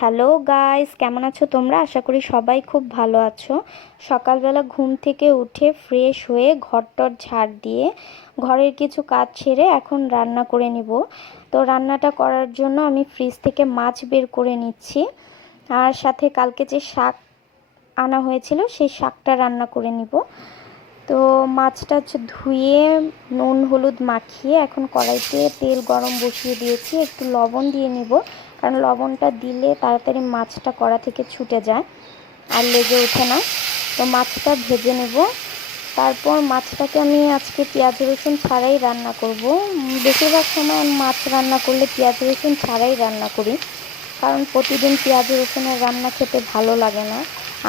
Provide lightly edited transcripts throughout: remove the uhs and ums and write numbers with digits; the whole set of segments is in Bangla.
হ্যালো গাইস, কেমন আছো তোমরা? আশা করি সবাই খুব ভালো আছো। সকালবেলা ঘুম থেকে উঠে ফ্রেশ হয়ে ঘরটর ঝাড় দিয়ে ঘরের কিছু কাজ সেরে এখন রান্না করে নিব। তো রান্নাটা করার জন্য আমি ফ্রিজ থেকে মাছ বের করে নিচ্ছি, আর সাথে কালকে যে শাক আনা হয়েছিল সেই শাকটা রান্না করে নিব। তো মাছটা হচ্ছে ধুয়ে নুন হলুদ মাখিয়ে এখন কড়াইতে তেল গরম বসিয়ে দিয়েছি, একটু লবণ দিয়ে নিব, কারণ লবণটা দিলে তাড়াতাড়ি মাছটা কড়া থেকে ছুটে যায় আর লেগে ওঠে না। তো মাছটা ভেজে নেব। তারপর মাছটাকে আমি আজকে পেঁয়াজ রসুন ছাড়াই রান্না করব। বেশিরভাগ সময় আমি মাছ রান্না করলে পেঁয়াজ রসুন ছাড়াই রান্না করি, কারণ প্রতিদিন পেঁয়াজ রসুনের রান্না খেতে ভালো লাগে না।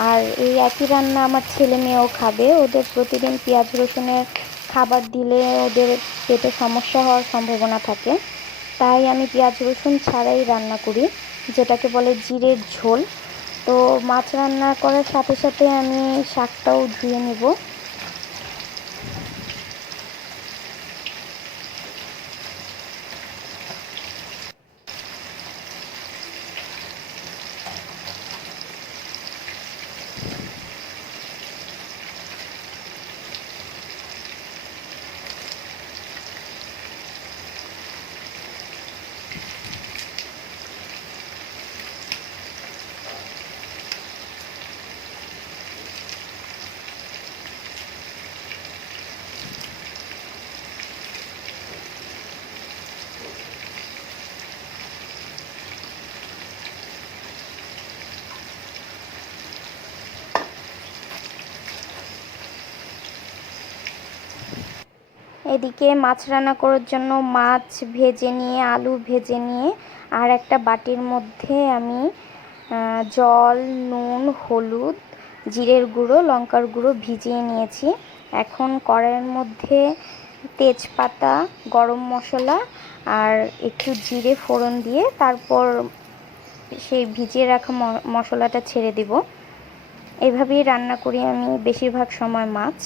আর এই একই রান্না আমার ছেলে মেয়েও খাবে, ওদের প্রতিদিন পেঁয়াজ রসুনের খাবার দিলে ওদের পেটে সমস্যা হওয়ার সম্ভাবনা থাকে। তাই আমি পেঁয়াজ রসুন ছাড়াই রান্না করি, যেটাকে বলে জিরের ঝোল। তো মাছ রান্না করার সাথে সাথে আমি শাকটাও ধুয়ে নেব। এদিকে মাছ রান্না করার জন্য মাছ ভেজে নিয়ে আলু ভেজে নিয়ে আর একটা বাটির মধ্যে আমি জল, নুন, হলুদ, জিরের গুঁড়ো, লঙ্কার গুঁড়ো ভিজিয়ে নিয়েছি। এখন কড়াইয়ের মধ্যে তেজপাতা, গরম মশলা আর একটু জিরে ফোড়ন দিয়ে তারপর সেই ভিজিয়ে রাখা মশলাটা ছেড়ে দিব। এভাবেই রান্না করি আমি বেশিরভাগ সময় মাছ।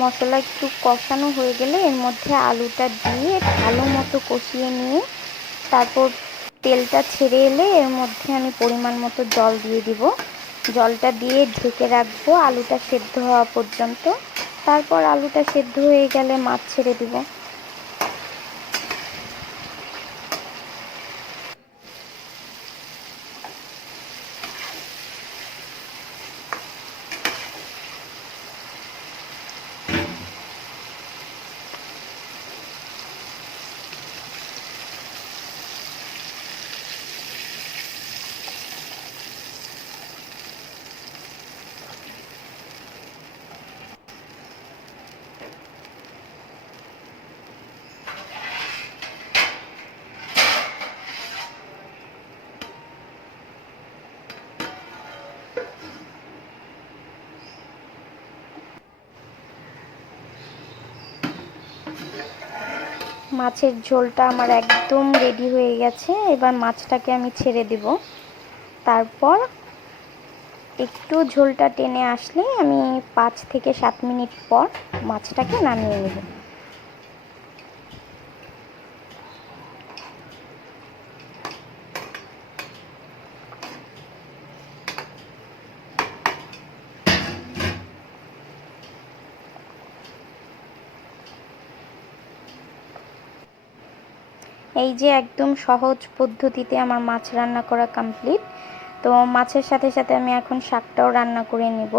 মশলা একটু কষানো হয়ে গেলে এর মধ্যে আলুটা দিয়ে ভালো মতো কষিয়ে নিয়ে তারপর তেলটা ছেড়ে এলে এর মধ্যে আমি পরিমাণ মতো জল দিয়ে দিব। জলটা দিয়ে ঢেকে রাখবো আলুটা সেদ্ধ হওয়া পর্যন্ত। তারপর আলুটা সেদ্ধ হয়ে গেলে মাছ ছেড়ে দিব। মাছের ঝোলটা আমার একদম রেডি হয়ে গেছে। এবার মাছটাকে আমি ছেড়ে দেব। তারপর একটু ঝোলটা টেনে আসলে আমি 5 থেকে 7 মিনিট পর মাছটাকে নামিয়ে নেব। এই যে একদম সহজ পদ্ধতিতে আমার মাছ রান্না করা কমপ্লিট। তো মাছের সাথে সাথে আমি এখন শাকটাও রান্না করে নেব।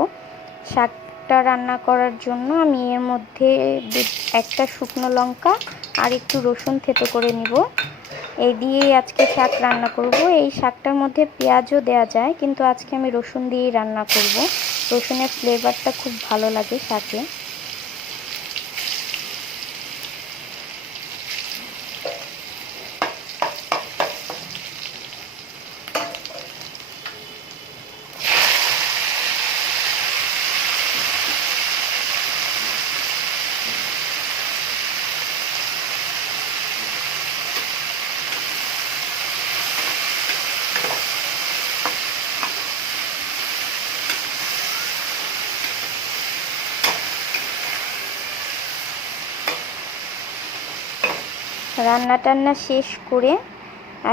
শাকটা রান্না করার জন্য আমি এর মধ্যে একটা শুকনো লঙ্কা আর একটু রসুন থেতো করে নিব। এই দিয়েই আজকে শাক রান্না করব। এই শাকটার মধ্যে পেঁয়াজও দেওয়া যায়, কিন্তু আজকে আমি রসুন দিয়েই রান্না করব। রসুনের ফ্লেভারটা খুব ভালো লাগে শাকে। রান্না টান্না শেষ করে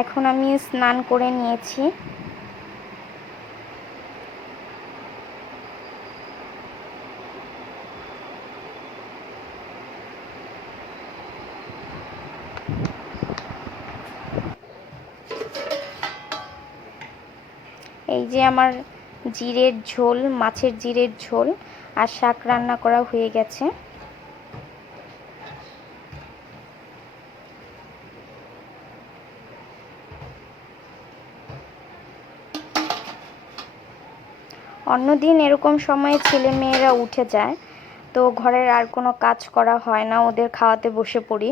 এখন আমি স্নান করে নিয়েছি। এই যে আমার জিরের ঝোল, মাছের জিরের ঝোল আর শাক রান্না করা হয়ে গেছে। অন্যদিন এরকম সময়ে ছেলে মেয়েরা উঠে যায়, তো ঘরের আর কোনো কাজ করা হয় না, ওদের খাওয়াতে বসে পড়ি।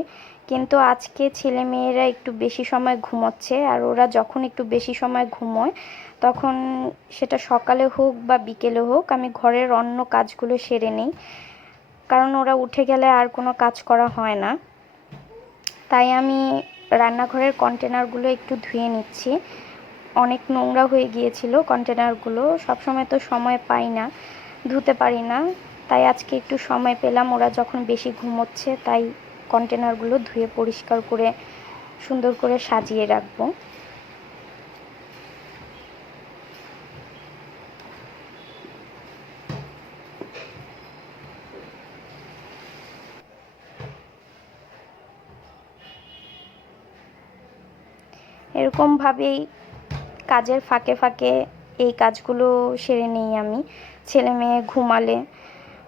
কিন্তু আজকে ছেলে মেয়েরা একটু বেশি সময় ঘুমোচ্ছে, আর ওরা যখন একটু বেশি সময় ঘুমোয় তখন সেটা সকালে হোক বা বিকেলে হোক আমি ঘরের অন্য কাজগুলো সেরে নিই, কারণ ওরা উঠে গেলে আর কোনো কাজ করা হয় না। তাই আমি রান্নাঘরের কন্টেনারগুলো একটু ধুয়ে নিচ্ছি। অনেক নোংরা হয়ে গিয়েছিল কন্টেনারগুলো, সবসময় তো সময় পাই না, ধুতে পারি না। তাই আজকে একটু সময় পেলাম, ওরা যখন বেশি ঘুমোচ্ছে, তাই কন্টেনারগুলো ধুয়ে পরিষ্কার করে সুন্দর করে সাজিয়ে রাখবো। এরকমভাবেই কাজের ফাঁকে ফাঁকে এই কাজগুলো সেরে নিই আমি। ছেলে মেয়ে ঘুমালে,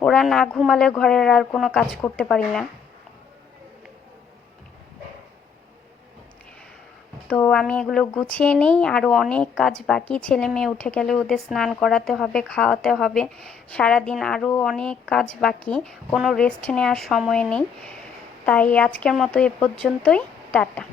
ওরা না ঘুমালে ঘরের আর কোনো কাজ করতে পারি না। তো আমি এগুলো গুছিয়ে নিই, আরও অনেক কাজ বাকি। ছেলে মেয়ে উঠে গেলে ওদের স্নান করাতে হবে, খাওয়াতে হবে, সারাদিন আরও অনেক কাজ বাকি, কোনো রেস্ট নেওয়ার সময় নেই। তাই আজকের মতো এ পর্যন্তই, টাটা।